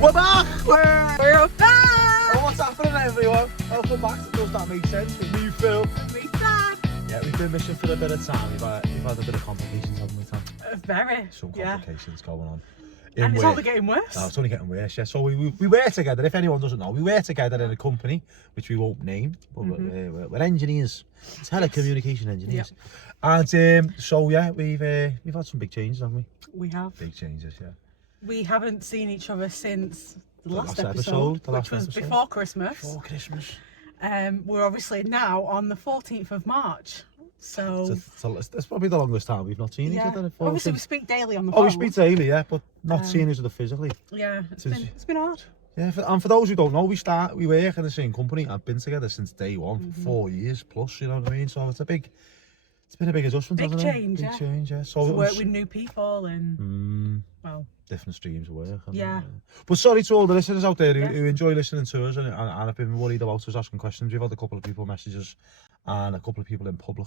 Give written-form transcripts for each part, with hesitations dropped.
We're back! We're back! Oh, what's happening, everyone? Welcome back to Does That Make Sense with me, Phil. Me, Sam. Yeah, we've been missing for a bit of time. We've had a bit of complications, haven't we, Tam? Very. Some Yeah. complications going on. And it's work. only getting worse. No, it's only getting worse, yeah. So we work together. If anyone doesn't know, we work together in a company, which we won't name, but we're engineers, telecommunication engineers. Yep. And so, yeah, we've had some big changes, haven't we? We have. Big changes, yeah. We haven't seen each other since the last episode, episode, the which last was episode. before Christmas. Before Christmas. We're obviously now on the 14th of March. So, It's probably the longest time we've not seen each yeah. other. Obviously, we speak daily on the phone. Oh, we speak daily, yeah, but not seeing each other physically. Yeah, Since- it's been hard. Yeah, and for those who don't know, we work in the same company. I've been together since day one, for 4 years plus, you know what I mean? So it's been a big adjustment, Big hasn't change, it? yeah. Big change, yeah. So To it work was with new people and, well, different streams of work. Yeah. But sorry to all the listeners out there who, Yeah. who enjoy listening to us and have been worried about us asking questions. We've had a couple of people message us and a couple of people in public,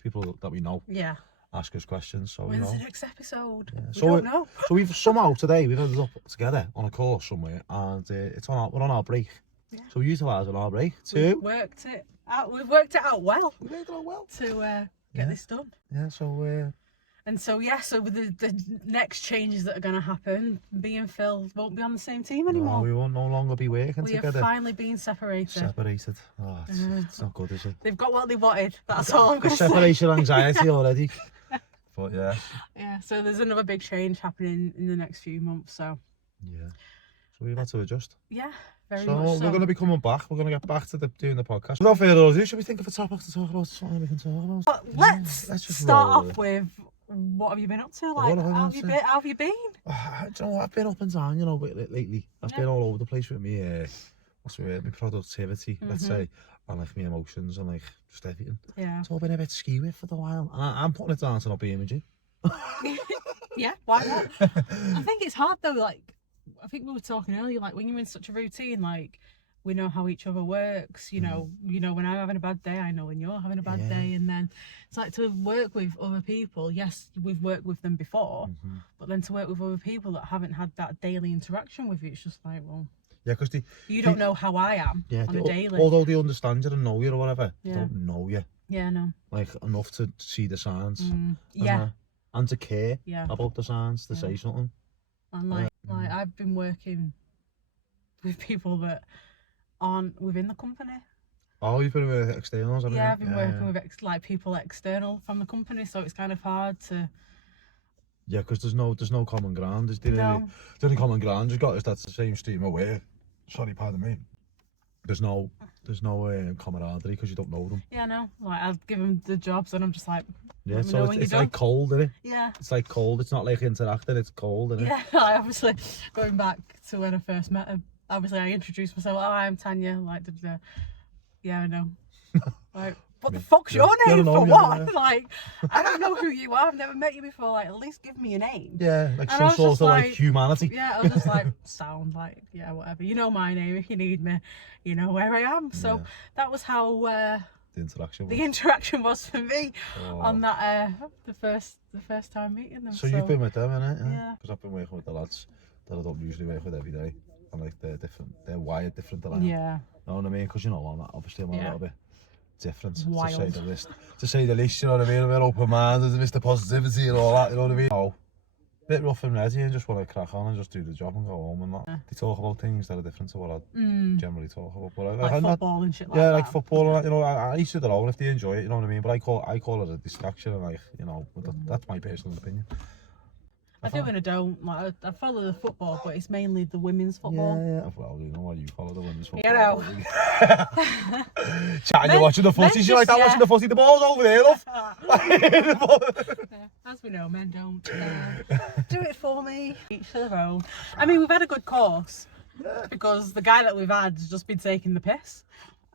people that we know yeah. ask us questions. So, When's you the know. next episode? Yeah. We So don't know. So we've somehow today we've ended up together on a course somewhere, and we're on our break. Yeah. So we utilise on our break We've to. worked it out. We've worked it out well We made it all well. to Yeah. get this done. Yeah. So And so, yeah, so with the next changes that are going to happen, me and Phil won't be on the same team no, anymore. we will no longer be working We together. are finally being separated. Separated. Oh, it's not good, is it? They've got what they wanted. That's all I'm going to say. Separation anxiety already. But yeah. Yeah, so there's another big change happening in the next few months. So, Yeah. So we've had to adjust. yeah, very So much so. we're going to be coming back. We're going to get back to doing the podcast. Without further ado, should we think of a topic to talk about? Something we can talk about? But let's Let's just start roll off with with what have you been up to? What Like, have I been how up have you to? been? How have you been? Do you know what? I've been up and down, you know, lately. I've been all over the place with me. What's the word? My productivity, let's say, and like my emotions and like just everything. Yeah. It's all been a bit skewy for a while, and I'm putting it down to not being with you. Yeah, why not? I think it's hard though. Like, I think we were talking earlier. Like, when you're in such a routine, like, we know how each other works. You know, when I'm having a bad day, I know when you're having a bad Yeah. day, and then it's like to work with other people. Yes, we've worked with them before, but then to work with other people that haven't had that daily interaction with you, it's just like, well, Yeah, because you don't know how I am on a daily. although they understand you and know you or whatever, they Yeah. don't know you Yeah, no. like enough to see the signs. Yeah, And to care yeah. about the signs, to say something. And like I've been working with people that aren't within the company. Oh, you've been with externals, haven't you? Yeah, I've been working with people external from the company, so it's kind of hard to. Yeah, because there's no common ground, is there? No. Really? The only common ground you've got is that's the same stream of work. Sorry, pardon me. There's no camaraderie because you don't know them. Yeah, no. Like I'll give them the jobs, and I'm just like. Yeah, let me so know when it's you're like done. cold, isn't it? Yeah. It's like cold. It's not like interacting. It's cold, isn't it? Yeah, like obviously going back to when I first met him. Obviously, I introduced myself. Oh, I'm Tanya. Like, yeah, I know. Like, what the fuck's your Yeah, name I for know, what? yeah. Like, I don't know who you are. I've never met you before. Like, at least give me a name. Yeah, like And I some was sort just of like like- humanity. Yeah, I was just like, sound like, yeah, whatever. You know my name. If you need me, you know where I am. So Yeah. that was how The interaction. the interaction was for me Oh. on that the first time meeting them. So you've been with them, innit? Yeah. Because I've been working with the lads that I don't usually work with every day, and like they're wired different than I am. Yeah. You know what I mean? Because obviously I'm a Yeah. little bit different, to say Wild. the least. To say the least, you know what I mean? I'm a bit open-minded, Mr. Positivity and all that, you know what I mean? Oh, bit rough and ready and just want to crack on and just do the job and go home and that. Yeah. They talk about things that are different to what I generally talk about. But Like I'm not, football and shit like yeah, that. like football and that, you know, I each to their own if they enjoy it, you know what I mean? But I call it a distraction and like, you know, that's my personal opinion. I do and I don't. Like, I follow the football, but it's mainly the women's football. Yeah, well, you know why you follow the women's football. You know. Chatting, you're watching the footy, you're like, I'm watching the footy, the ball's over there, love. As we know, men don't do it for me. Each to their own. I mean, we've had a good course because the guy that we've had has just been taking the piss.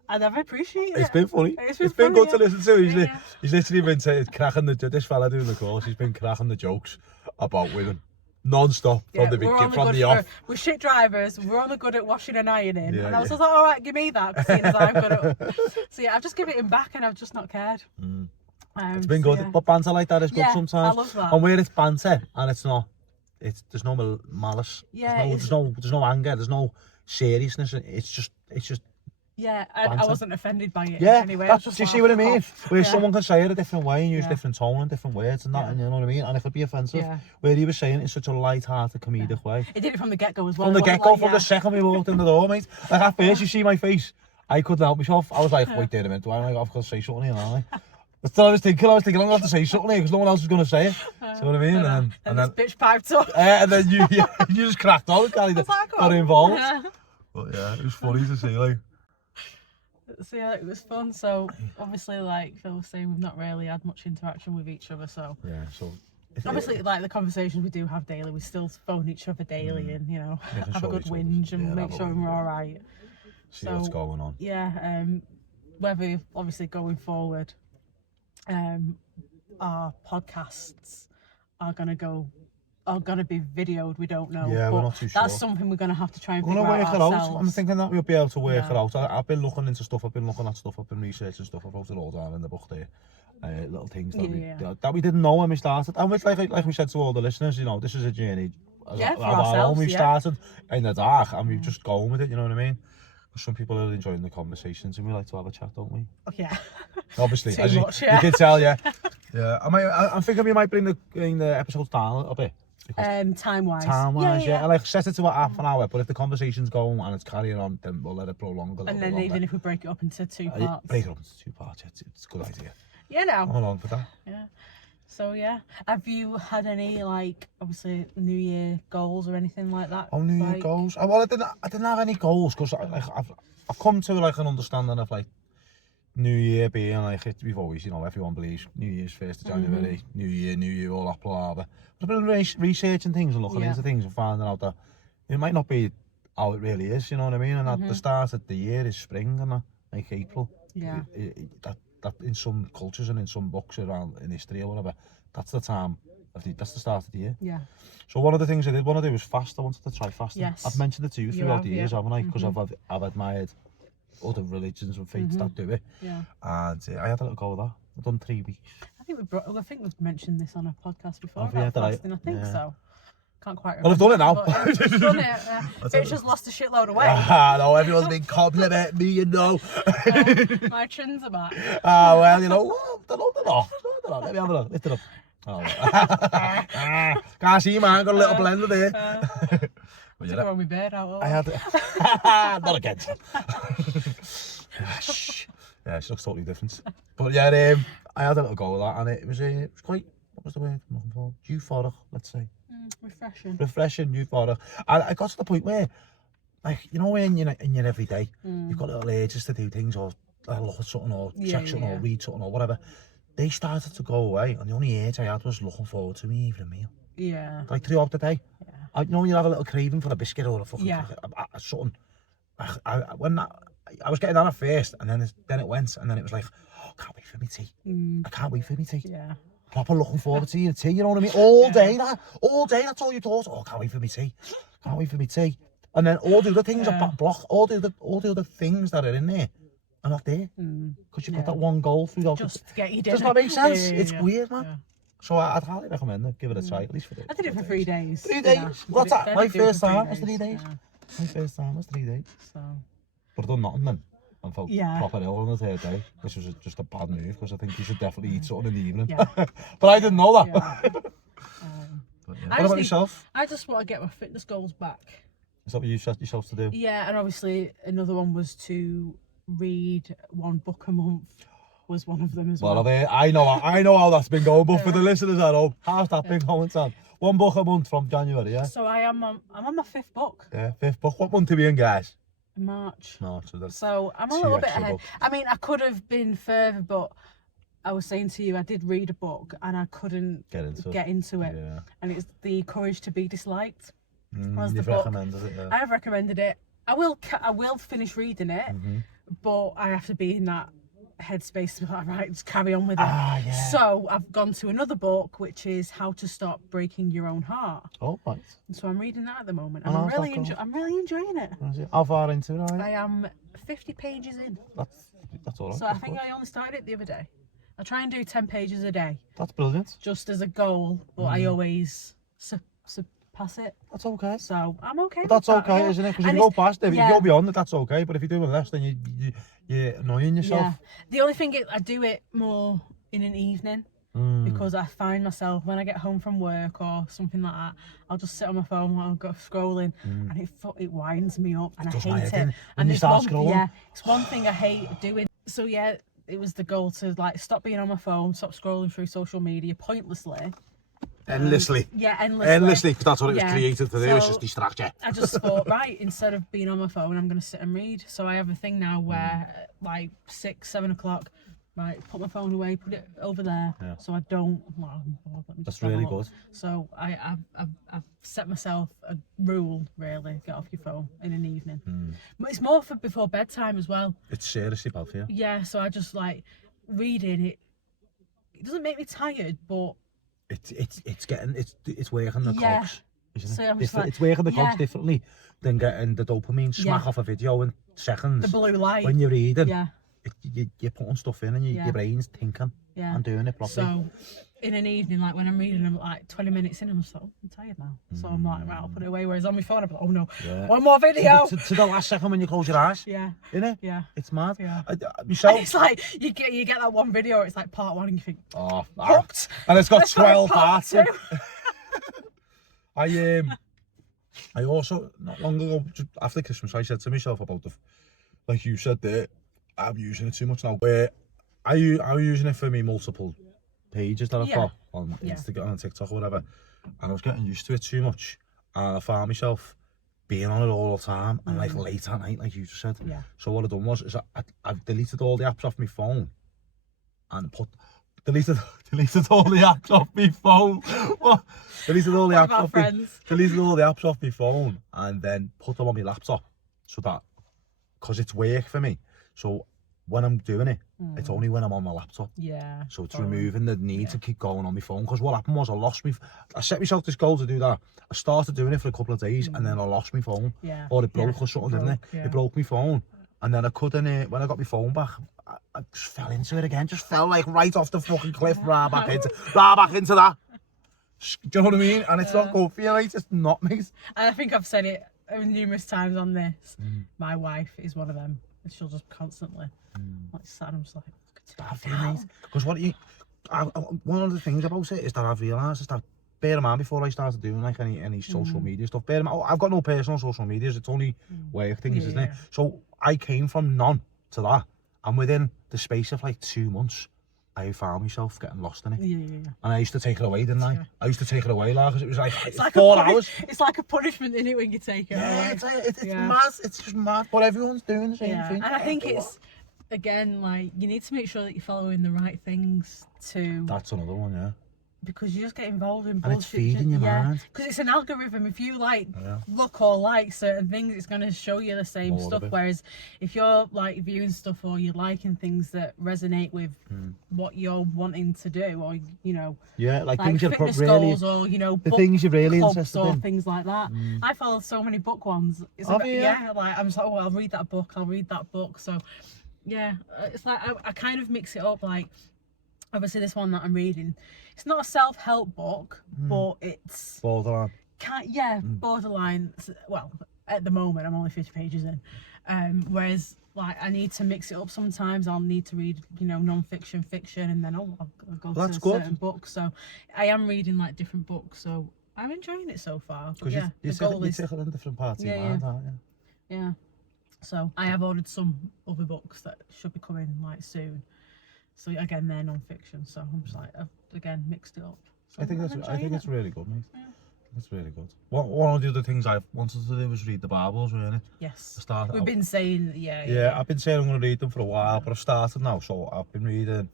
And I've appreciated it. It's been funny. It's It's been been funny, good to listen to. Yeah. He's literally been cracking this fella doing the course. He's been cracking the jokes about women non-stop from the beginning, from the off. We're shit drivers. We're only good at washing and ironing. Yeah, and I was yeah. just like, all right, give me that. 'Cause seeing as I'm good at... So yeah, I've just given it him back and I've just not cared. It's been so good, yeah. but banter like that is good Yeah, sometimes. I love that. And where it's banter and it's not there's no malice. Yeah, There's no anger. There's no seriousness. It's just. Yeah, I banter. wasn't offended by it. Yeah, anyway. do you see what I mean? Where Yeah. someone can say it a different way and use Yeah. different tone and different words and that, Yeah. and you know what I mean? And it could be offensive. Yeah. Where he was saying it in such a light-hearted, comedic way. It did it from the get-go as well. From the It wasn't get-go, like, from the second we walked in the door, mate. Like at first, you see my face, I couldn't help myself. I was like, wait there a minute, do I have to say something here, aren't I? But still, I was thinking, I'm going to have to say something here because no one else was going to say it. See what I mean? And this bitch piped up. And then you just cracked on and got involved. Yeah. But yeah, it was funny to see, like. So yeah, it was fun. So obviously, like Phil was saying, we've not really had much interaction with each other. So Yeah, so. obviously, like the conversations we do have daily, we still phone each other daily, and Making have a sure good each other's- whinge and yeah, make have a sure whinge, we're yeah. all right. See what's So, going on. Yeah, whether obviously going forward, our podcasts are gonna be videoed. We don't know. Yeah, but we're not too sure. That's something we're gonna have to try and We're figure gonna out work it ourselves. out. I'm thinking that we'll be able to work Yeah. it out. I've been looking into stuff. I've been looking at stuff. I've been researching stuff. I wrote it all down in the book there. Little things that we didn't know when we started. And which, like we said to all the listeners, this is a journey of for our own. ourselves, We've yeah. started in the dark and we've just gone with it. You know what I mean? Because some people are enjoying the conversations and we like to have a chat, don't we? Oh, yeah. Obviously, Too as you much, yeah. can tell, yeah. Yeah. I'm thinking we might bring the episodes down a little bit. Time-wise. Time-wise, yeah. yeah. I like set it to a half an hour, but if the conversation's going and it's carrying on, then we'll let it prolong a little And bit then longer. even if we break it up into two parts. Break it up into 2 parts, yeah, it's a good idea. Yeah, no. I'm along for that. Yeah. So yeah, have you had any obviously New Year goals or anything like that? Oh, New Year goals? Well, I didn't have any goals because I've come to an understanding of New Year being we've always, everyone believes New Year's 1st of January, New Year, all that blah blah. But I've been researching things and looking into things and finding out that it might not be how it really is, you know what I mean? And at the start of the year is spring and that, April. Yeah. That in some cultures and in some books around in history or whatever, that's the time that's the start of the year. Yeah. So one of the things I did want to do was fast. I wanted to try fasting. Yes. I've mentioned it to you throughout the years, haven't I? Because I've admired other religions and faiths that do it. Yeah. And I had a little go with that. I've done 3 weeks. I think we've mentioned this on a podcast before Have we? about Did I? fasting. I think Yeah. so. Can't quite Well, remember. I've done it now. But, you've done it. It's just lost a shitload of weight. No, everyone's been complimenting me, My chins are back. Well, I don't know. Let me have a look. Lift it up. Oh. Can't see, man. Got a little blender there. But Took her on my bed out. I had not again. Yeah, she looks totally different. But yeah, I had a little go with that, and it was quite, what was the word I'm looking for? Euphoric, let's say. Refreshing. Refreshing, euphoric. And I got to the point where, when you're in your everyday, you've got little urges to do things or look at something or check something or read something or whatever. They started to go away, and the only urge I had was looking forward to me evening meal. Yeah. Throughout the day. Yeah. When you have a little craving for a biscuit or a fucking something. I was getting that at first, and then it went, and then it was like, oh, I can't wait for me tea. I can't wait for me tea. Yeah. Proper looking forward to your tea, you know what I mean? All day, that's all you thought. Oh, can't wait for me tea. Can't wait for me tea. And then all the other things are blocked. All the other things that are in there are not there. Because you've got that one goal throughout. Just to get you dinner. Does that make sense? Yeah, it's yeah. weird, man. Yeah. So I'd highly recommend it. Give it a try, at least for I did it for 3 days. 3 days? Yeah. What's that? I My did do it first for 3 time was 3 days. Yeah. My first time was 3 days. So. But I done nothing then. I felt Yeah. proper ill on the 3rd day, which was just a bad move because I think you should definitely eat something in the evening. Yeah. But I didn't know that. Yeah. But I what just about think- yourself? I just want to get my fitness goals back. Is that what you set yourself to do? Yeah, and obviously another one was to read 1 book a month. Was one of them as well. Well, I know how that's been going, but for the listeners at home, how's that been going, Sam? 1 book a month from January, yeah? So I'm on my 5th book Yeah, 5th book. What month are we in, guys? in March. No, so that's... So I'm a 2 little bit extra ahead. books. I mean, I could have been further, but I was saying to you, I did read a book and I couldn't Get into it. Yeah. And it's The Courage to Be Disliked. Was the You've book. recommended it, yeah. I have recommended it. I will finish reading it, but I have to be in that headspace to be like, right, just carry on with it. Yeah. So I've gone to another book, which is How to Stop Breaking Your Own Heart. Oh, right. And so I'm reading that at the moment, and And I'm how's really, that going? I'm really enjoying it. How far into it, I am 50 pages in. That's all right. So I think I only started it the other day. I try and do 10 pages a day, That's brilliant. just as a goal, but I always pass it. That's okay. So I'm okay. But that's with that, okay, yeah. isn't it? Because if And you go it's- past it, if you yeah. go beyond it, that's okay. But if you're doing less, then you're annoying yourself. Yeah. The only thing is, I do it more in an evening. Because I find myself when I get home from work or something like that, I'll just sit on my phone while I'm go scrolling, and it winds me up, and I does my hate head it. in when And you it's start one, scrolling. yeah, it's one thing I hate doing. So yeah, it was the goal to like stop being on my phone, stop scrolling through social media pointlessly. Endlessly. Yeah, endlessly. Endlessly, because that's what it was Yeah. created to do, is So- just distract you. I just thought, right, instead of being on my phone, I'm going to sit and read. So I have a thing now where, like 6, 7 o'clock, right, put my phone away, put it over there, Yeah. so I don't. Well, let me just That's have a really look. good. So I've set myself a rule, really, get off your phone in an evening. But it's more for before bedtime as well. It's seriously bad for you. Yeah, so I just like reading it. It doesn't make me tired, but It's working the Yeah. cogs, isn't So it? I'm just like, It's working the cogs yeah. differently than getting the dopamine smack Yeah. off a video in seconds. the blue light. When you're reading, Yeah, you're putting stuff in and Yeah. your brain's thinking yeah. and doing it properly. So in an evening, like when I'm reading them, like 20 minutes in, I'm just like, oh, I'm tired now. So I'm like, right, I'll put it away. Whereas on my phone, I'm like, oh no, Yeah. one more video. To the last second when you close your eyes, Yeah, innit? yeah. It's mad. Yeah. And Myself, it's like you get that one video. It's like part 1, and you think, oh, hooked. and it's got Let's go 12 part parts. 2. I also not long ago, just after Christmas, I said to myself about like you said there, I'm using it too much now. Where I'm using it for me multiple pages that I've Yeah. got on Yeah. Instagram, on TikTok or whatever, and I was getting used to it too much, and I found myself being on it all the time and like late at night, like you just said. Yeah. So what I done was I've deleted all the apps off my phone and deleted all the apps off my phone. What? Deleted all the What apps about off my friends? deleted all the apps off my phone and then put them on my laptop, so that because it's work for me. So when I'm doing it, it's only when I'm on my laptop. Yeah. So it's totally. removing the need to keep going on my phone. Because what happened was I set myself this goal to do that. I started doing it for a couple of days and then I lost my phone. Yeah. Or it broke Yeah. or something, didn't it? Yeah. It broke my phone. And then I couldn't, when I got my phone back, I just fell into it again. Just fell like right off the fucking cliff, right back into that. Do you know what I mean? And it's not good for you, like, it's not, mate. And I think I've said it numerous times on this. My wife is one of them. And she'll just constantly like sat and I'm just like, Bad for you, mate. Because one of the things about it is that I've realised is that, bear in mind, before I started doing like any social media stuff, bear in mind, I've got no personal social medias, it's only work things, isn't it? Yeah. So I came from none to that, and within the space of like 2 months, I found myself getting lost in it. Yeah. And I used to take it away, didn't I? Yeah. I used to take it away, like, because it was like, It's like 4 hours. It's like a punishment in it when you take it Yeah, away. it's Yeah. mad. It's just mad. But everyone's doing the same Yeah. thing. And I think it's again like you need to make sure that you're following the right things to That's another one, yeah. because you just get involved in And bullshit. it's feeding your mind. Because it's an algorithm. If you like Yeah. look or like certain things, it's going to show you the same More of stuff. it. Whereas if you're like viewing stuff or you're liking things that resonate with what you're wanting to do, or you know, Yeah, like like things you're fitness really, goals or you know, the book things you're really clubs interested or in. things like that. I follow so many book ones. It's Have like, you? yeah, like I'm just like, oh, I'll read that book. I'll read that book. So yeah, it's like I kind of mix it up. Like obviously this one that I'm reading, it's not a self-help book, but it's Borderline. borderline. Well, at the moment I'm only 50 pages in, whereas like I need to mix it up sometimes. I'll need to read, you know, non-fiction, fiction, and then I'll go That's to good. certain books. So I am reading like different books, so I'm enjoying it so far. But Because yeah, you the goal is tickle in different parts of your Yeah, mind, aren't you? yeah. So I have ordered some other books that should be coming like soon. So again, they're non-fiction. So I'm just like I've again mixed it up. So I think I'm it's enjoying it. really good, mate. Yeah. It's really good. One of the other things I've wanted to do was read the Bibles, really. Yes. I started. We've been saying Yeah, I've been saying I'm going to read them for a while, but I've started now, so I've been reading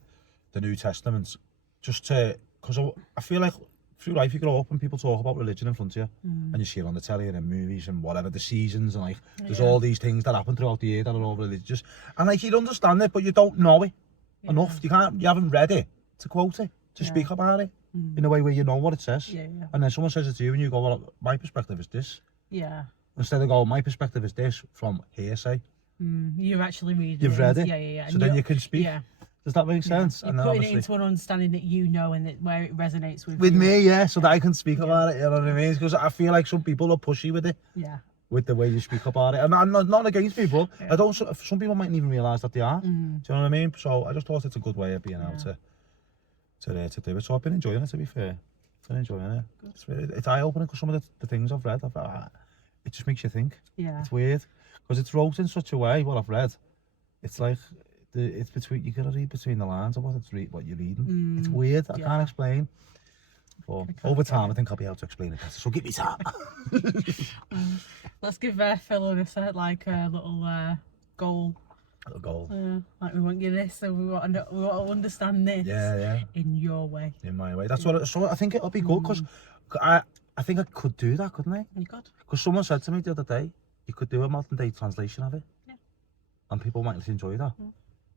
the New Testament just to, because I feel like through life you grow up and people talk about religion in front of you, and you see it on the telly and in movies and whatever, the seasons, and like there's all these things that happen throughout the year that are all religious, and like you'd understand it, but you don't know it enough. You haven't read it to quote it, to speak about it in a way where you know what it says. And then someone says it to you and you go, well, my perspective is this. Yeah. Instead of going, my perspective is this from hearsay. You're actually reading. You've read it. Yeah. So then you can speak. Yeah. Does that make sense? You're And then putting it obviously into an understanding that you know and that where it resonates with with you. me, yeah, so that I can speak about it. You know what I mean? Because I feel like some people are pushy with it, Yeah. with the way you speak about it. And I'm not against people. Yeah. I don't. Some people mightn't even realise that they are. Do Mm. you know what I mean? So I just thought it's a good way of being able Yeah. to do it. So I've been enjoying it. To be fair, been enjoying it. It's eye opening because some of the things I've read, it just makes you think. Yeah. It's weird because it's wrote in such a way. What I've read, it's like it's between, you gotta read between the lines of what you're reading. It's weird. I yeah. can't explain. But can't over get time, it. I think I'll be able to explain it better. So give me time. Let's give Phil and a like a little goal. Little goal. Like we want you this, so we want to understand this. Yeah. In your way. In my way. That's what. So I think it'll be good because I think I could do that, couldn't I? You good? Because someone said to me the other day, you could do a modern day translation of it. Yeah. And people might enjoy that.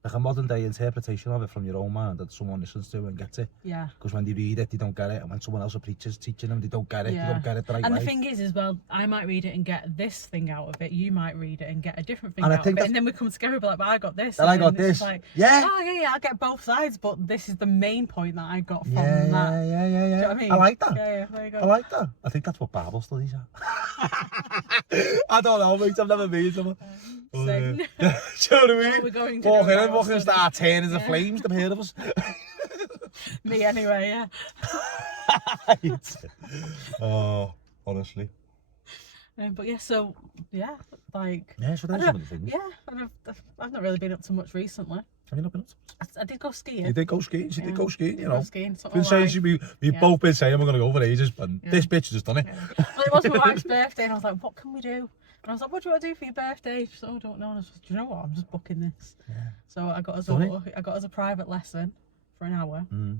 Like a modern day interpretation of it from your own mind that someone listens to and gets it. Yeah. Because when they read it, they don't get it. And when someone else preaches teaching them, they don't get it. Yeah. They don't get it the right And way. the thing is, as well, I might read it and get this thing out of it. You might read it and get a different thing And I out think of it. that's- And then we come together and be like, but I got this. And I then got it's this. Like, Yeah. oh, yeah, I get both sides, but this is the main point that I got from Yeah, that. yeah. Do you know what I mean? I like that. Yeah, there you go. I like that. I think that's what Bible studies are. I don't know, mate. I've never been to one. So, Do you know what I mean? we're going to Walking do in, Bible walking and study. start turning the Yeah. flames, the pair of us. Me anyway, yeah. Oh, honestly. But yeah, so, yeah, like... Yeah, so there's I some don't- of the things. Yeah, and I've not really been up to much recently. Have you not been up to? I did go skiing. You did go skiing, you did go skiing, you know. Go skiing, it's not Been all saying, right. we've Yeah. both been saying we're going to go for ages, and this bitch has just done it. Yeah. Well, it was my wife's birthday, and I was like, "What can we do?" And I was like, "What do you want to do for your birthday?" She said, "Oh, I don't know." And I was like, "Do you know what? I'm just booking this." Yeah. So I got us Done it? I got us a private lesson for an hour. Mm.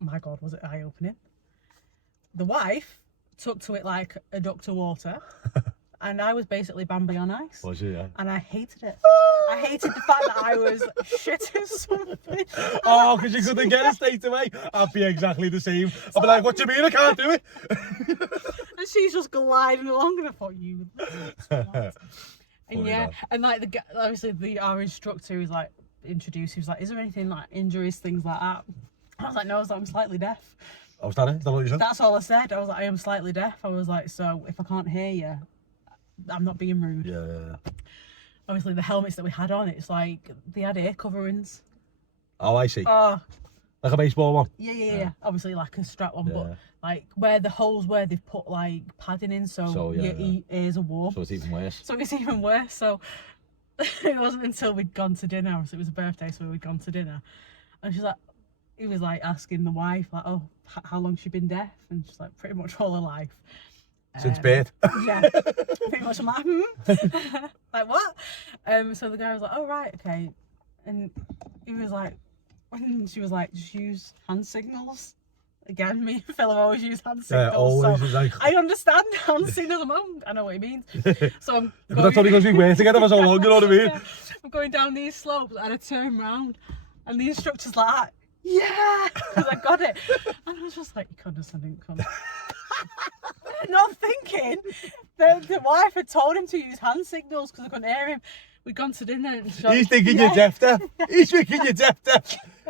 My God, was it eye opening? The wife took to it like a duck to water, and I was basically Bambi on ice. Was you, yeah? And I hated it. I hated the fact that I was shit at something. Oh, because you couldn't get it straight away. I'd be exactly the same. I'd be like, what do you mean I can't do it? And she's just gliding along, and I thought, you. And Funny yeah, that. and like obviously our instructor was like introduced. He was like, "Is there anything like injuries, things like that?" I was like, "No," I was like, "I'm slightly deaf." Oh, was that it? Is that what you said? That's all I said. I was like, "I am slightly deaf." I was like, "So if I can't hear you, I'm not being rude." Yeah. Obviously, the helmets that we had on, it's like they had ear coverings. Oh, I see. Oh, Like a baseball one. yeah. Obviously, like a strap one, Yeah. but like where the holes where they've put like padding in, so yeah, your ears are warm. So it's even worse. So it's even worse. So it wasn't until we'd gone to dinner. So it was a birthday, so we'd gone to dinner, and she's like, he was like asking the wife, like, "Oh, how long she been deaf?" And she's like, "Pretty much all her life." Since birth. Yeah, pretty much. I'm like, like what? So the guy was like, "Oh right, okay," and he was like, and she was like, "Just use hand signals." Again, me and Phil have always used hand signals. Yeah, always. So It's like, I understand hand signals. I know what he means. So I'm but that's only because we were together for so long, you know what I mean? Yeah. I'm going down these slopes and I turn round and the instructor's like, "Yeah," because I got it. And I was just like, "You condescending cunt." Not thinking that the wife had told him to use hand signals because I couldn't hear him. We'd gone to dinner and He's thinking you're deaf. He's thinking you're deaf.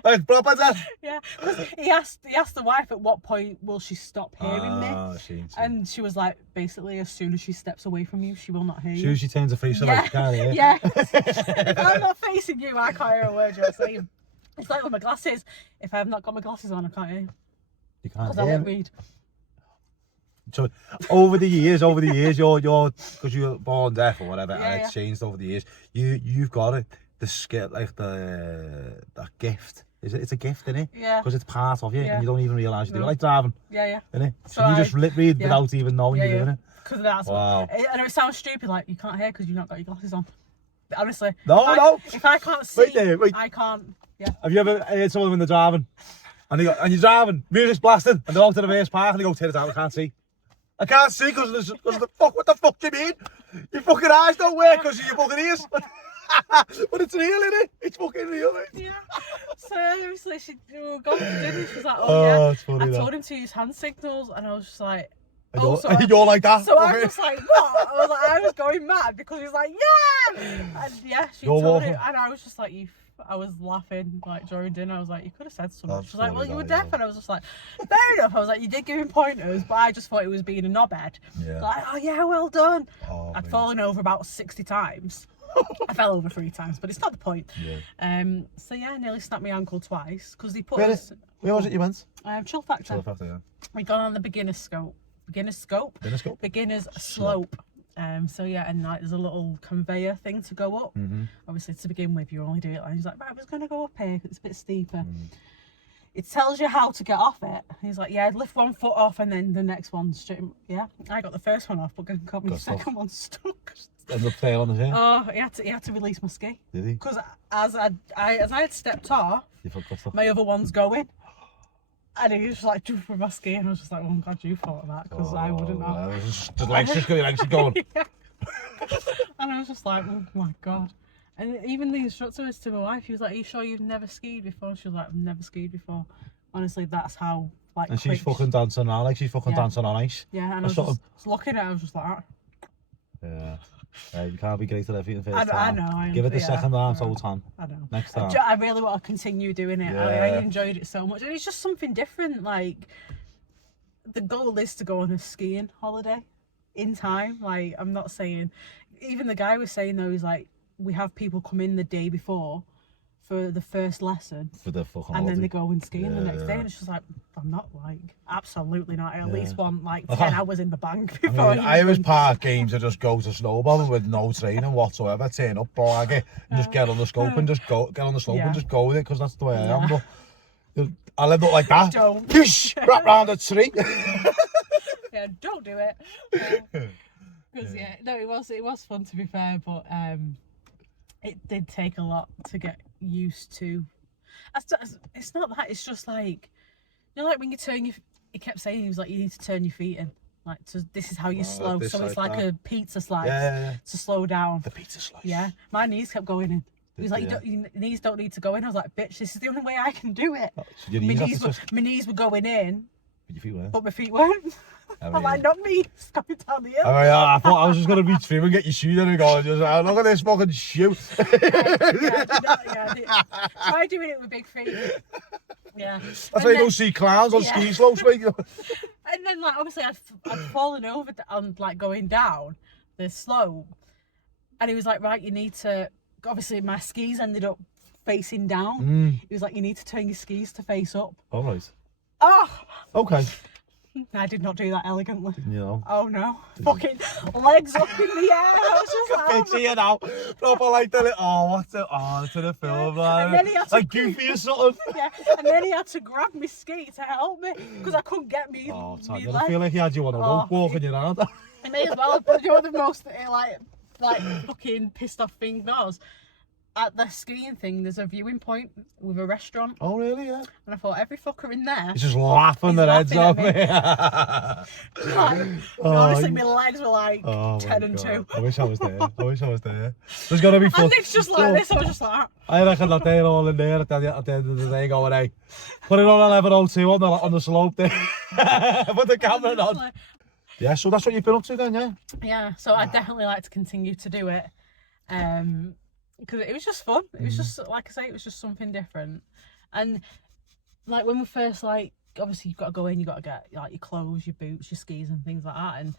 Like proper deaf. Yeah, because he asked the wife at what point will she stop hearing me, Ah, see. and she was like, basically, as soon as she steps away from you, she will not hear As you. soon as she turns her face away, she can't hear. Yeah. If I'm not facing you, I can't hear a word you're saying. It's like with my glasses. If I've not got my glasses on, I can't hear. You can't Because I hear. won't read. So over the years, you're because you were born deaf or whatever, Yeah, and it's changed over the years. You've got it, the skill, like that gift. It's a gift, isn't it? Yeah. Because it's part of you, Yeah. and you don't even realise you do it. No. Like driving, Yeah. isn't it? So So you I- just lip read yeah. without even knowing you're doing it. Because that's Wow. I know it sounds stupid, like you can't hear because you've not got your glasses on. But honestly, No. if I can't see, Wait there, wait. I can't. Yeah. Have you ever heard someone when they're driving, and you're driving, music's blasting, and they're out to the reverse park, and they go, "Turn it down, I can't see." I can't see because of the fuck. What the fuck do you mean? Your fucking eyes don't work because of your fucking ears. But it's real, innit? It's fucking real, mate. Yeah. So obviously she got to dinner. She was like, "Oh, Oh, yeah." it's funny I that. told him to use hand signals, and I was just like, And "Oh, you're, so and you're like that. So I okay? was like, "What?" I was going mad because he was like, "Yeah," and yeah, she You're told awful. him, and I was just like, "You I was laughing like during dinner. I was like, you could have said something. That's She was like, well, funny, you were that, deaf, yeah. and I was just like, fair enough. I was like, you did give him pointers, but I just thought it was being a knobhead. Yeah. Like, oh yeah, well done. Oh, I'd mate. fallen over about 60 times. I fell over 3 times, but it's not the point. Yeah. So yeah, I nearly snapped my ankle twice because they put Really? us. Where was it you went? Chill Factor. Chill Factor, yeah. We got on the beginner's slope. Beginner's slope. So yeah, and like there's a little conveyor thing to go up. Obviously, to begin with, you only do it like he's like, right, I was gonna go up here 'cause it's a bit steeper. It tells you how to get off it. He's like, yeah, lift one foot off and then the next one straight. Yeah, I got the first one off, but got me the second one stuck. And the tail on the thing. Oh, he had to release my ski. Did he? Because as I had stepped off, You forgot stuff. my other one's going. And he was just like, do for my ski, and I was just like, oh, I'm glad you thought of that, because I wouldn't have. Yeah, just legs are going. Yeah. And I was just like, oh my god. And even the instructor was to my wife, he was like, are you sure you've never skied before? She was like, I've never skied before. Honestly, that's how, like, And she's quick fucking dancing now, like she's fucking Yeah. dancing on ice. Yeah, and I was sort just looking at her, I was just like, Yeah. You can't be great at everything first I time. know. Give it the yeah, second round, yeah. whole time. I know. Next time. I really want to continue doing it. I Yeah. enjoyed it so much, and it's just something different. Like, the goal is to go on a skiing holiday in time. Like, I'm not saying. Even the guy was saying though, he's like, we have people come in the day before for the first lesson, For the fucking and then they holiday. go and skiing the next day, Yeah. and it's just like, I'm not like, absolutely not. I at Yeah. least want like 10 hours in the bank before. I was part games to just go to snowboarding with no training whatsoever, turn up, brag it, and just get on the scope and just go, get on the slope Yeah. and just go with it, because that's the way I am. Yeah. But I'll end up like that. Don't. Whoosh, wrap round a tree. Yeah, don't do it. Because no, it was fun, to be fair, but it did take a lot to get used to. It's not that, it's just like, you know, like when you turn your, he kept saying, he was like, you need to turn your feet in, like, this is how you slow, this so it's like like that. a pizza slice Yeah. to slow down. The pizza slice. Yeah, my knees kept going in. He was like, Yeah. your knees don't need to go in. I was like, bitch, this is the only way I can do it. So your My knees have knees, to twist. my knees were going in, Your feet were. but my feet weren't. I I'm mean, like, not me, it's coming down the hill. I thought I was just going to reach through and get your shoe and go, just, oh, look at this fucking shoe. Try doing it with big feet. Yeah. That's And why you then- don't see clowns on Yeah. ski slopes, mate. And then, like, obviously, I'd fallen over on, like, going down the slope. And he was like, right, you need to. Obviously, my skis ended up facing down. He was like, you need to turn your skis to face up. All right. Oh! Okay. I did not do that elegantly. You know. Oh no. Fucking legs up in the air. I was just like, Picture you now. Proper like the what's it? Oh, it's in a film, And then he had to- like Goofy or something. yeah. And then he had to grab my ski to help me because I couldn't get me. Oh, me Tanya, I leg. feel like he had you on a rope walking you around. I may as well, but you know the most like fucking pissed off thing was at the skiing thing. There's a viewing point with a restaurant, Oh, really? Yeah. and I thought every fucker in there. He's just laughing He's their heads off laughing me. Like, honestly, my legs were like Oh, 10 my and God. 2. I wish I was there. I wish I was there. There's got to be fun. And it's just like this. I was just like, I reckon that they're all in there at the end of the day going, hey, put it on 11:02 on the slope there. Put the camera just on. like- Yeah, so that's what you've been up to then, yeah? yeah. So I definitely like to continue to do it, because it was just fun. It was just, like I say, it was just something different. And like when we first, like, obviously you've got to go in, you've got to get like your clothes, your boots, your skis and things like that. And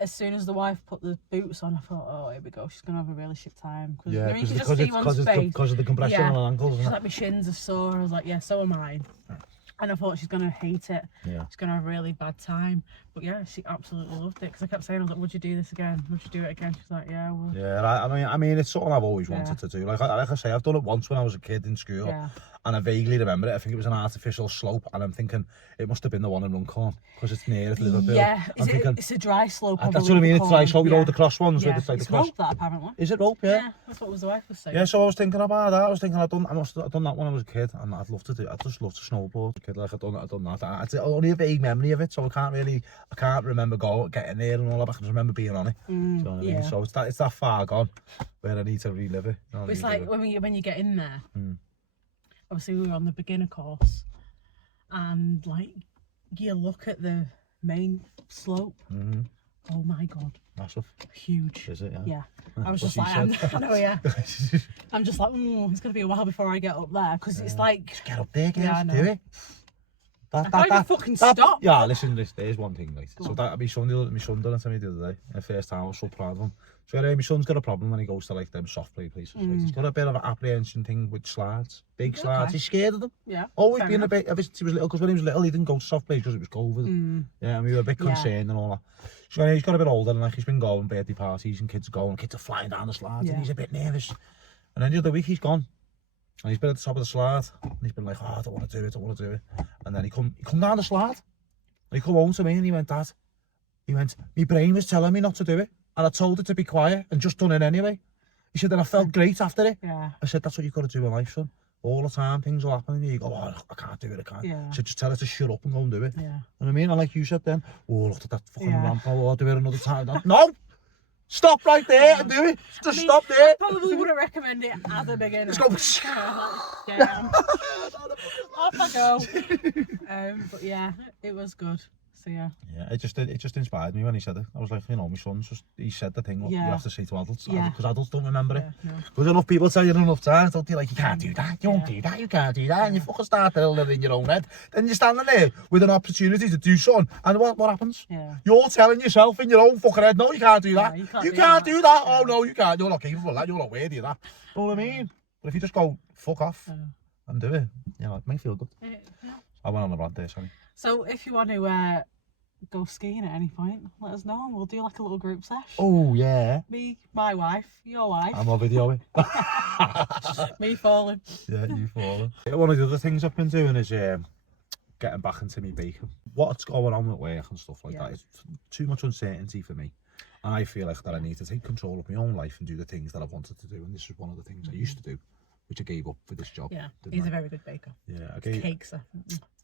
as soon as the wife put the boots on, I thought, oh, here we go, she's gonna have a really shit time. Because Yeah, you can just see one's face. because of the compression Yeah. on her ankles, She's isn't it? like, my shins are sore. I was like, yeah, so am I. And I thought she's gonna hate it. Yeah. She's gonna have a really bad time. But yeah, she absolutely loved it. Because I kept saying, I was like, would you do this again? Would you do it again? She's like, yeah, well. Yeah, I mean, it's something I've always wanted to do. Like I say, I've done it once when I was a kid in school, Yeah. and I vaguely remember it. I think it was an artificial slope, and I'm thinking it must have been the one in Runcorn because it's near Liverpool. Yeah, I'm thinking, it's a dry slope. that's what I mean. It's dry slope. You know, the cross ones. Yeah, It's like it's the cross. rope that apparently. Is it rope? Yeah. That's what the wife was saying. Yeah, so I was thinking about that. I was thinking I must have done that when I was a kid, and I'd love to do. I'd just love to snowboard. Kid, like I'd done that. It's only a vague memory of it, so I can't remember getting there and all that. I can just remember being on it. Do you know what I mean? So it's that far gone where I need to relive it. You know what But it's I mean? like when you get in there. Obviously, we were on the beginner course, and like you look at the main slope. Oh my god, Massive. huge. Is it? Yeah. Yeah, I was What just she like, said. I know, yeah. I'm just like, it's gonna be a while before I get up there because it's like Just get up there, girls. Yeah, I know. Do it. I can't even fucking stop. Yeah, listen, there's one thing, right? So that my son done it to me the other day. The first time I was so proud of him. So my son's got a problem when he goes to like them soft play places. Right? He's got a bit of an apprehension thing with slides, big slides. Okay. He's scared of them. Yeah. Always fair been enough. a bit ever since he was little. Because when he was little, he didn't go to soft plays because it was COVID. Yeah, and we were a bit Yeah. concerned and all that. So he's got a bit older and like he's been going birthday parties and kids are going, kids are flying down the slides Yeah. and he's a bit nervous. And then the other week he's gone. And he's been at the top of the slide and he's been like, oh, I don't want to do it. And then he come down the slide. And he come home to me and he went, Dad, my brain was telling me not to do it. And I told it to be quiet and just done it anyway. He said, and I felt great after it. Yeah. I said, that's what you've got to do in life, son. All the time, things will happen and you go, oh, I can't do it, I can't. Yeah. I said, just tell her to shut up and go and do it. Yeah. You know what I mean? And like you said then, oh, look at that fucking Yeah. ramp, oh, I'll do it another time. No! Stop right there and do it. Just stop there. Probably wouldn't recommend it as a beginner. Let's go. Damn. Off I go. But yeah, it was good. So yeah. Yeah, it just inspired me when he said it. I was like, my son's just, he said the thing what you Yeah. have to say to adults. Yeah. Because adults don't remember it. Yeah, no. Because enough people tell you enough times, don't they? Like, you can't do that, you won't Yeah. do that, you can't do that. And you fucking start building it in your own head. Then you're standing there with an opportunity to do something. And what happens? Yeah. You're telling yourself in your own fucking head, no, you can't do that. Yeah, you can't do that. Yeah. Oh, no, you can't. You're not capable of that. You're not worthy of that. You know what I mean? But if you just go, fuck off and do it, you know, it may feel good. Yeah. I went on a rant there, sorry. So if you want to go skiing at any point, let us know and we'll do like a little group sesh. Oh, yeah. Me, my wife, your wife, I'm on video. me falling. Yeah, you falling. One of the other things I've been doing is getting back into me baking. What's going on with work and stuff like that is too much uncertainty for me. And I feel like that I need to take control of my own life and do the things that I've wanted to do. And this is one of the things I used to do, which I gave up for this job. Yeah, didn't he's I? a very good baker. Yeah, I gave. Cakes.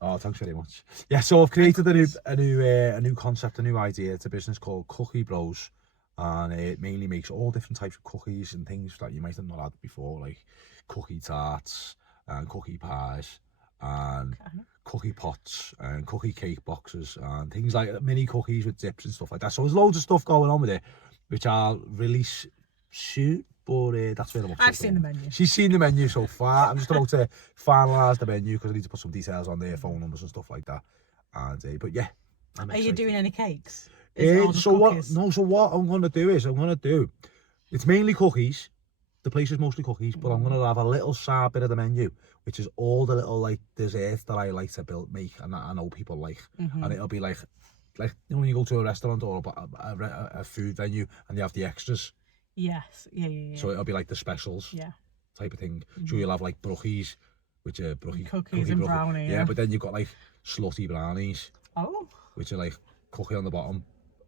Oh, thanks very much. Yeah, so I've created a new concept, a new idea. It's a business called Cookie Bros, and it mainly makes all different types of cookies and things that you might have not had before, like cookie tarts and cookie pies and cookie pots and cookie cake boxes and things like mini cookies with dips and stuff like that. So there's loads of stuff going on with it, which I'll release soon. But that's where I'm up to. I've seen the menu. She's seen the menu so far. I'm just about to finalise the menu because I need to put some details on there, phone numbers and stuff like that. And but yeah, I'm Are you excited. doing any cakes? Is it all just So cookies? what I'm gonna do is it's mainly cookies. The place is mostly cookies, but I'm gonna have a little side bit of the menu, which is all the little like desserts that I like to make and that I know people like. And it'll be like you know when you go to a restaurant or a food venue and they have the extras. Yes. Yeah. So it'll be like the specials. Yeah. Type of thing. So you'll have like brookies, which are Cookies and brownie. Yeah, but then you've got like slutty brownies, Oh. which are like cookie on the bottom,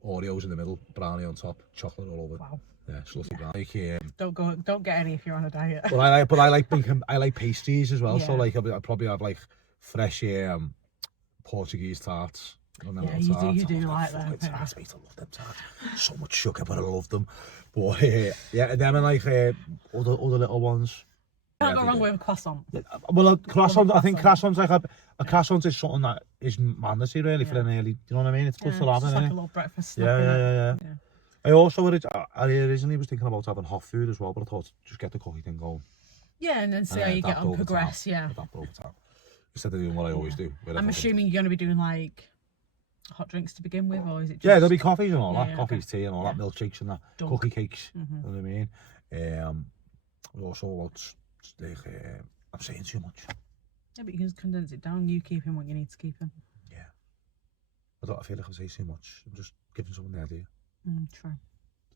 Oreos in the middle, brownie on top, chocolate all over. Wow. Yeah, slutty brownie. Like, Don't get any if you're on a diet. but I like making, I like pastries as well. So Yeah. like I'll probably have like fresh Portuguese tarts. And then Yeah, little you tarts. do Oh, like fucking them, yeah. tarts, mate, I love them tarts. So much sugar, but I love them. But yeah, and then I like other little ones. Can't Yeah, go wrong with a croissant. Yeah, well, a croissant. I think croissants like a croissant is something that is mandatory really for an early. Do you know what I mean? It's good for It's having. just like innit? a little breakfast snack. Yeah. innit? Yeah. I also I originally was thinking about having hot food as well, but I thought just get the cookie thing going. Yeah, and then see And how you get adapt on, over progress. time. Yeah. Adapt over time. Instead of doing what I always do. I'm assuming you're going to be doing like hot drinks to begin with, or is it just... Yeah, there'll be coffees and all that. Yeah, Coffees, okay. tea and all that, milkshakes and that. Dunk. Cookie cakes. Mhm. You know what I mean? We also want like, I'm saying too much. Yeah, but you can just condense it down. You keep in what you need to keep in. Yeah. I feel like I'm saying too much. I'm just giving someone the idea. True. You know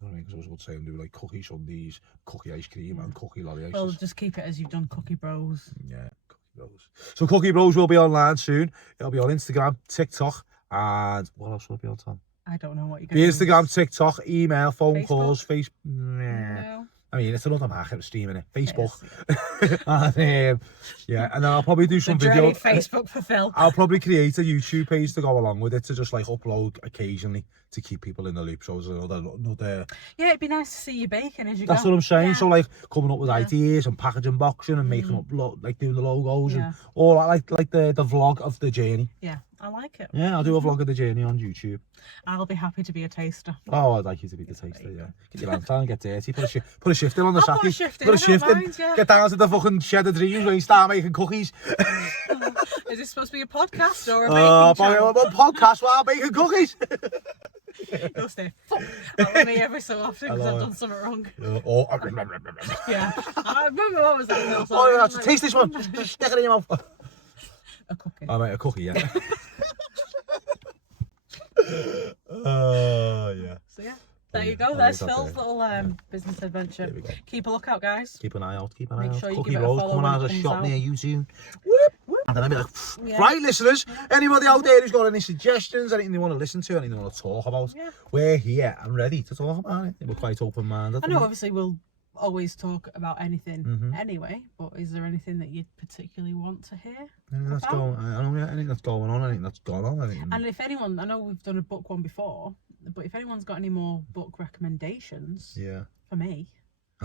what I mean? Because I was about to say I'm doing like cookie sundaes, cookie ice cream, and cookie lolly ices. Well, just keep it as you've done Cookie Bros. Yeah, Cookie Bros. So Cookie Bros will be online soon. It'll be on Instagram, TikTok, and what else will it be on, Tom? I don't know what you're The going to Instagram, TikTok, email, phone Facebook? calls, Facebook. No. I mean, it's another market of streaming it. Facebook. Yes. And yeah, and then I'll probably do some The video. dreaded Facebook for Phil. I'll probably create a YouTube page to go along with it to just like upload occasionally to keep people in the loop. So there's another. Yeah, it'd be nice to see you baking as you That's go. what I'm saying. Yeah. So like coming up with Yeah. ideas and packaging, boxing, and making up like doing the logos Yeah. and all that, like the vlog of the journey. Yeah, I like it. Yeah, I'll do a vlog of the journey on YouTube. I'll be happy to be a taster. Oh, I'd like you to be the taster, yeah. Get your hands down and get dirty. Put a shift in on the I'll put a Saturday. shift in, Put a I don't shift in. mind, yeah. Get down to the fucking shed of dreams where you start making cookies. Is this supposed to be a podcast or a Oh, baking channel? podcast while making cookies. You'll stay fuck out of me every so often because I've Hello. done something wrong. Oh, Yeah. I remember what was that? Phil? So oh, I yeah, was like, taste this one. Just stick it in your mouth. A cookie. I made a cookie, yeah. Oh, yeah. So yeah. There you Brilliant. go. I'll There's leave that Phil's there. little business adventure. There we go. Keep a lookout, guys. Keep an eye out. Keep an Make eye out. sure you Cookie give it a Rose follow coming when out it of a comes shop out. near you soon. Whoop. And then I'll be like, Yeah. right, listeners, anybody out there who's got any suggestions, anything they want to listen to, anything they want to talk about, Yeah. we're here and ready to talk about it. We're quite open-minded. I know obviously we'll always talk about anything Mhm. anyway, but is there anything that you particularly want to hear? Anything that's about? going, I don't know, anything that's going on, anything that's gone on, anything. And if anyone, I know we've done a book one before, but if anyone's got any more book recommendations Yeah. for me,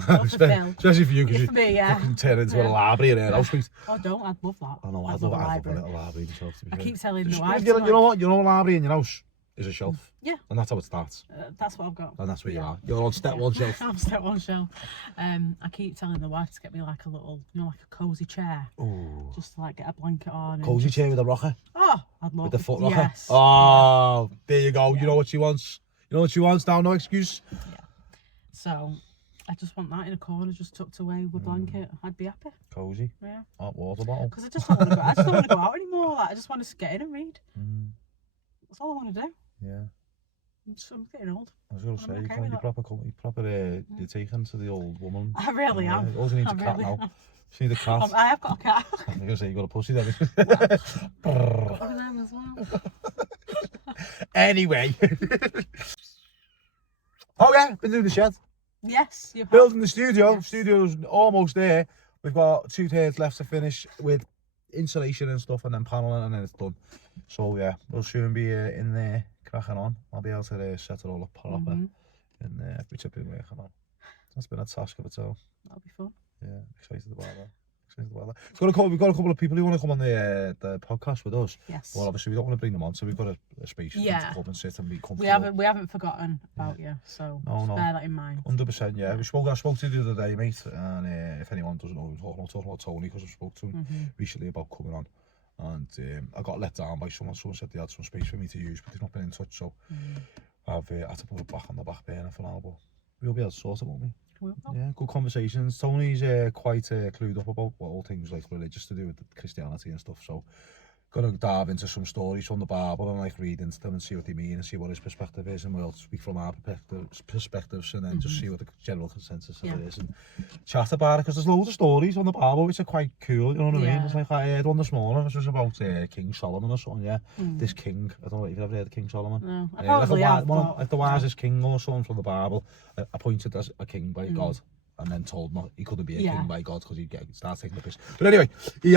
or for Phil, Especially for you, because yeah, you for me, yeah. fucking turn into a Yeah. library in here. Yeah. Sweet. Oh, don't, I'd love that. I know, I'd I'd love love a a library. little library myself, to be I fair. keep telling the Just- wives, you know like, what? You know a library in your house is a shelf. Yeah. And that's how it starts. That's what I've got. And that's where you Yeah. are. You're on step one shelf. I'm step one shelf. I keep telling the wife to get me like a little, like a cozy chair, Ooh. just to like get a blanket on. And Cozy just, chair with a rocker. Oh, I'd love With the foot rocker. Yes. Oh, there you go. Yeah. You know what she wants. You know what she wants now, no excuse. So, I just want that in a corner, just tucked away with a blanket. I'd be happy. Cozy. Yeah. Hot water bottle. Because I just don't want to go. I just don't want to go out anymore. Like, I just want to get in and read. Mm, That's all I want to do. yeah. I'm getting old. I was going to I'm say, okay you with can't, that. you proper, you're taken to the old woman. I really Yeah, am. all you need I a cat really now. am. See the cat. I have got a cat. I'm going to say you got a pussy then. Got them as well. Anyway. Oh yeah, been doing the shed. Yes, you have. Building the studio. Yes. Studio's almost there. We've got 2/3 left to finish with insulation and stuff, and then paneling, and then it's done. So yeah, we'll soon be in there cracking on. I'll be able to set it all up proper, Mhm. and which I've been working on. That's been a task of its own. That'll be fun. Yeah, excited about that. Excited about that. We've got a couple of people who want to come on the podcast with us. Yes. Well, obviously we don't want to bring them on, so we've got a space for them Yeah. to come and sit and be comfortable. We haven't forgotten about you, so No, just no. bear that in mind. 100%, yeah. I spoke to you the other day, mate, and if anyone doesn't know, we're talking about Tony, because I spoke to him Mhm. recently about coming on, and I got let down by someone. Someone said they had some space for me to use, but they've not been in touch, so I've had to put it back on the back burner for now, but we'll be able to sort it, won't we? Well, Yeah, good conversations. Tony's quite clued up about all things like religious to do with Christianity and stuff, so gonna dive into some stories from the Bible and like read into them and see what they mean and see what his perspective is, and we'll speak from our perspectives and then just see what the general consensus of it is and chat about it, because there's loads of stories on the Bible which are quite cool, you know what I mean? Yeah. It's like I heard one this morning, it was about King Solomon or something, yeah. Mm. This king, I don't know if you've ever heard of King Solomon. No, I Like probably have. one but- of like the wisest king or something from the Bible, appointed as a king by God, and then told not he couldn't be a Yeah. king by God because he'd start taking the piss. But anyway, he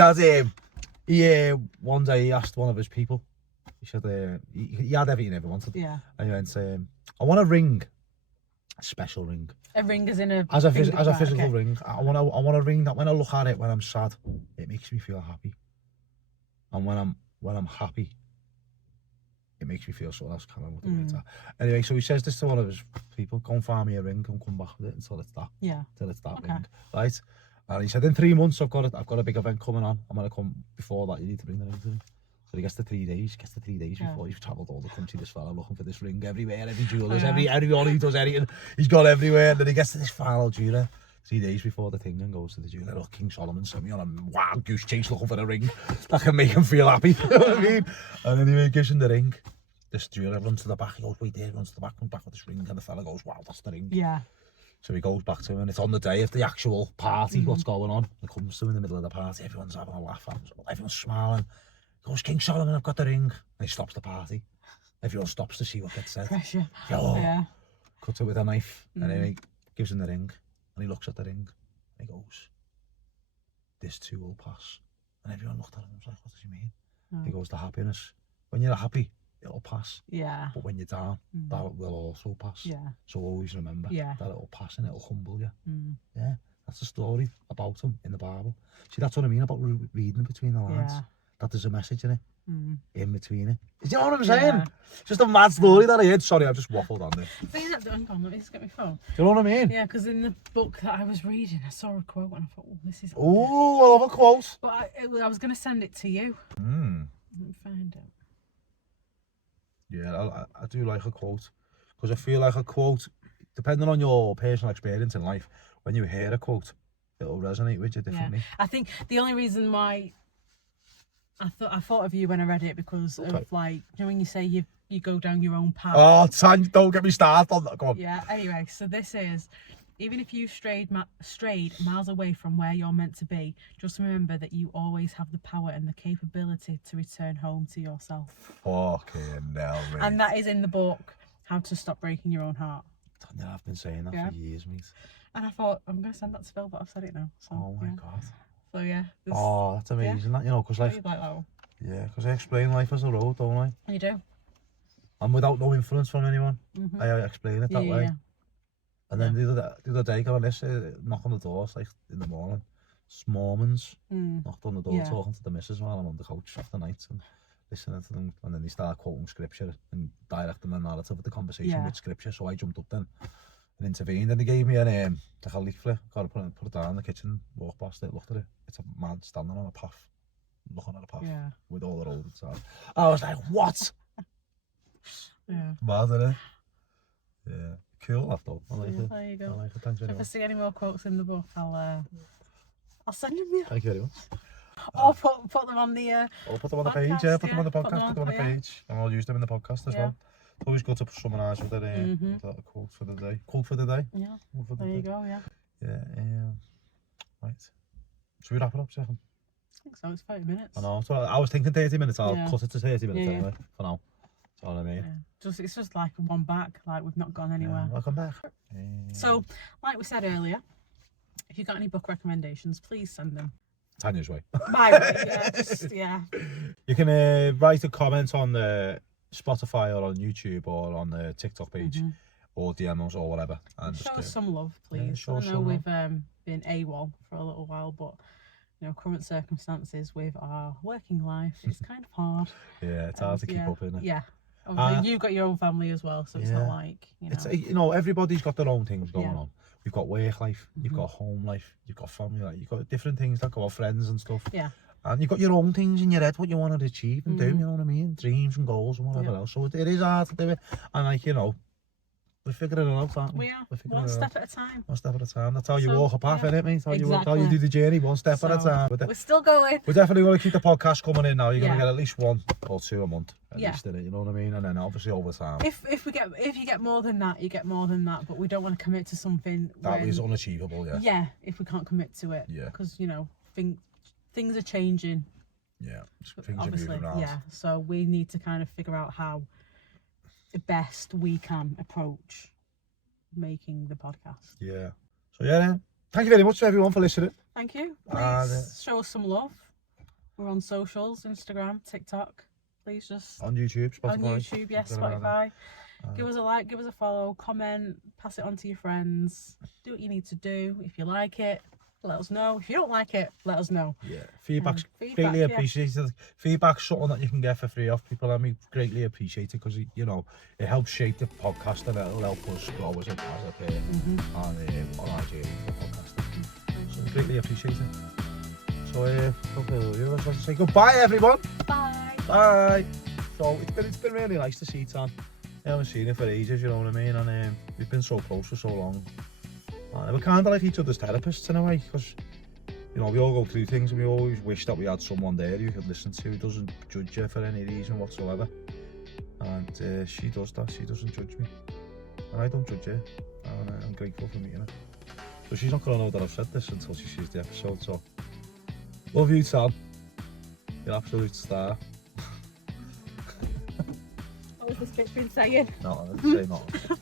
one day he asked one of his people. He said he had everything he ever wanted, Yeah. and he went, "I want a ring, a special ring, A ring is in a as a finger- right, physical okay. ring. I want a ring that when I look at it when I'm sad, it makes me feel happy, and when I'm happy, it makes me feel so else. Can't remember what the words are. Anyway, so he says this to one of his people: "Go and find me a ring and come back with it until it's that, Yeah. ring, Okay. right?" And he said, "In 3 months, I've got a big event coming on. I'm gonna come before that. You need to bring the ring to me." So he gets the 3 days. Yeah. Before he's travelled all the country. This fella looking for this ring everywhere, every jeweller's, Yeah. everyone he does anything, he's got everywhere. And then he gets to this final jeweler 3 days before the thing and goes to the jeweler. "Oh, King Solomon sent me on a wild goose chase looking for a ring that can make him feel happy." You know what I mean? And then he gives him the ring. This jeweler runs to the back. He goes, "Wait there," runs to the back, comes back with this ring, and the fella goes, "Wow, that's the ring." Yeah. So he goes back to him, and it's on the day of the actual party, what's going on. He comes to him in the middle of the party, everyone's having a laugh, everyone's smiling. He goes, "King Solomon, I've got the ring." And he stops the party. Everyone stops to see what gets said. Pressure. Yo, Yeah. cuts it with a knife, and then he gives him the ring, and he looks at the ring, and he goes, "This too will pass." And everyone looked at him and was like, "What does he mean?" Oh. He goes, "The happiness. When you're happy, it'll pass. Yeah. But when you're down, that will also pass. Yeah. So always remember Yeah. that it'll pass and it'll humble you." Mm. Yeah, that's the story about him in the Bible. See, that's what I mean about reading between the lines. Yeah. That there's a message in it. in between it. Do you know what I'm saying? Yeah. Just a mad story that I heard. Sorry, I've just waffled on this. Hang on, let me just get my phone. Do you know what I mean? Yeah, because in the book that I was reading, I saw a quote and I thought, oh, this is. Ooh, I love a quote. But I was going to send it to you. Let me find it. Yeah, I do like a quote. Because I feel like a quote, depending on your personal experience in life, when you hear a quote, it'll resonate with you differently. I think the only reason why I thought of you when I read it because of like, you know, when you say you go down your own path. Oh, Tanya, don't get me started on that. Go on. Yeah. Anyway, so this is, even if you strayed miles away from where you're meant to be, just remember that you always have the power and the capability to return home to yourself. Fucking hell, mate. And that is in the book, How to Stop Breaking Your Own Heart. Tanya, I've been saying that for years, mate. And I thought, I'm going to send that to Phil, but I've said it now. So, Oh my God. So yeah. Oh, that's amazing. That, you know, because life. Like that. Yeah, because I explain life as a road, don't I? You do. And without no influence from anyone. I explain it that way. Yeah. And then the other day, got on this, knock on the door, it's like in the morning. Mormons knocked on the door, talking to the missus while I'm on the couch after night and listening to them. And then they start quoting scripture and directing the narrative of the conversation with scripture. So I jumped up then and intervened. And they gave me like a leaflet. Got to put it down in the kitchen, walked past it, looked at it. It's a man standing on a path, looking at a path with all the roads inside. I was like, what? Mad, innit? Yeah. Cool, I thought. I like it. There you go. I like it. Thanks very If I much. see any more quotes in the book, I'll send them you. Thank you very much. Or put them on the I'll put them on the podcast, page, put them on the put podcast, them put them on the page, and I'll use them in the podcast as well. It's always good to summarise with a quote for the day. Quote for the day. Yeah. For the There you day. go, yeah. Yeah, right. Should we wrap it up, second? I think so, it's 30 minutes. I know, so I was thinking 30 minutes, I'll cut it to 30 minutes Yeah. anyway, for now. That's all I mean. Yeah. It's just like one back, like we've not gone anywhere. Welcome back. So, like we said earlier, if you've got any book recommendations, please send them. Tanya's way. My way, You can write a comment on the Spotify or on YouTube or on the TikTok page or DM us or whatever. And show us some love, please. show I us know some we've been AWOL for a little while, but you know, current circumstances with our working life, it's kind of hard. Yeah, it's hard to keep up, isn't it? Yeah. Obviously, you've got your own family as well, so it's not like, you know. It's, you know, everybody's got their own things going on. We've got work life, you've got home life, you've got family life, you've got different things that go on, friends and stuff. Yeah. And you've got your own things in your head, what you want to achieve and do, you know what I mean? Dreams and goals and whatever else. So it is hard to do it. And like, you know, we're figuring it out, aren't we? We are. One step at a time. One step at a time. That's how you walk a path, innit, mate? That's how you do the journey, one step at a time. We're still going. We're definitely going to keep the podcast coming in now. You're going to get at least one or two a month, at least, in it, you know what I mean? And then obviously over time. If you get more than that, you get more than that. But we don't want to commit to something that is unachievable, yeah. Yeah, if we can't commit to it. Yeah. Because, you know, things are changing. Yeah, things obviously, are moving around. Yeah, so we need to kind of figure out how the best we can approach making the podcast. Yeah. So yeah, then. Thank you very much to everyone for listening. Thank you. Please show us some love. We're on socials, Instagram, TikTok. Please just on YouTube, Spotify. On YouTube, yes, Spotify. Give us a like, give us a follow, comment, pass it on to your friends. Do what you need to do. If you like it, let us know. If you don't like it, let us know. Yeah, feedback's greatly appreciated. Feedback's something that you can get for free off people, and we greatly appreciate it because you know it helps shape the podcast and it'll help us grow as a pair on our journey for the podcast. So we greatly appreciate it. So let's just say goodbye, everyone. Bye. Bye. So it's been really nice to see Tan. I haven't seen her for ages, you know what I mean, and we've been so close for so long. We're kind of like each other's therapists in a way, because you know we all go through things and we always wish that we had someone there you could listen to who doesn't judge you for any reason whatsoever. And she does that. She doesn't judge me, and I don't judge her. And I'm grateful for meeting her. So she's not gonna know that I've said this until she sees the episode. So love you, Tan. You're an absolute star. What was this bitch been saying? No, I'd say not.